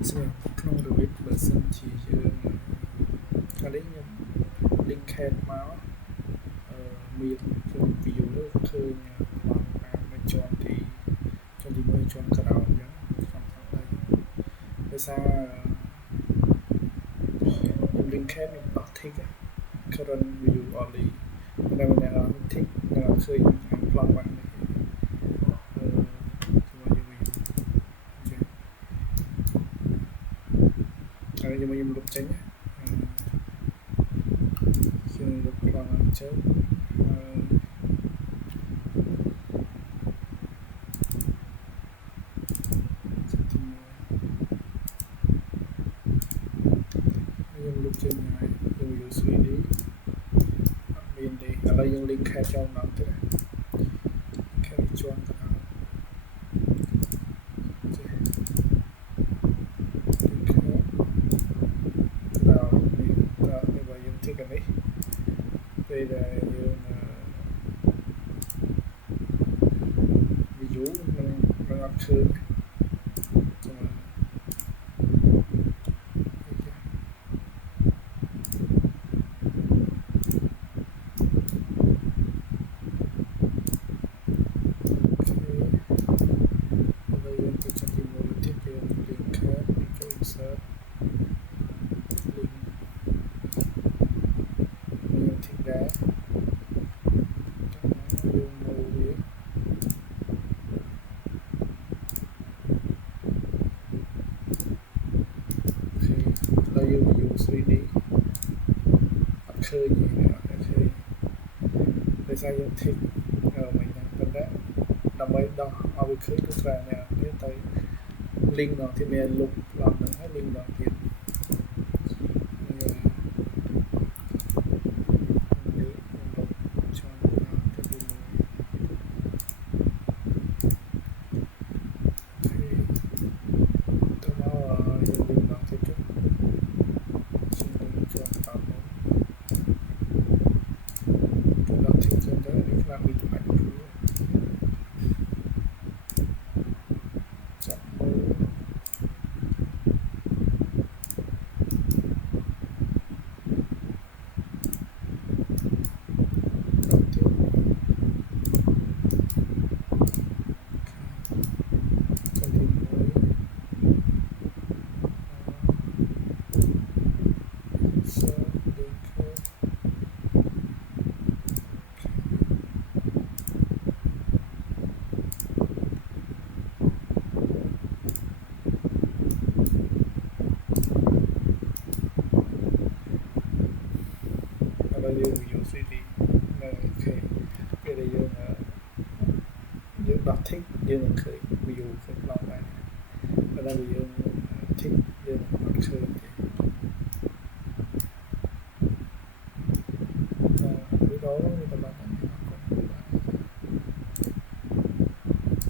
Xemក្នុងរបៀបបើសិនជាយើងកាលនេះខ្ញុំ link head មកមានខ្ញុំ view លើឃើញប្លង់តាមជាន់ទី1ជាន់ក្រោយអញ្ចឹងខ្ញុំថាដោយសារខ្ញុំ link head ខ្ញុំបោះ tick current view only តែមិនដល់ tick ដល់ឃើញប្លង់បាននេះខ្ញុំលុបចេញខ្ញុំលុបប្លង់អញ្ចឹងខ្ញុំលុបចេញហើយខ្ញុំ use 3D អត់មានទេឥឡូវយើង link head ចូលមកទៀតខាងជាន់កណ្ដាលទីកនេះពេលដែលយើង view នឹងអត់ឃើញ3D អត់ឃើញទេដោយសារយើង tick មិនដឹងប៉ុន្តែដើម្បីដោះឲ្យវាឃើញគឺត្រូវតែទៅ link ដល់ទីមានលុបប្លង់ហ្នឹងហើយ link ដល់ទៀតយើង view 3D នៅអូខេពេលដែលយើងដោះ tick យើងនឹងឃើញ view ឃើញប្លង់ដែរប៉ុន្តែយើង tick យើងអត់ឃើញទេវីដេអូនេះប្រហែល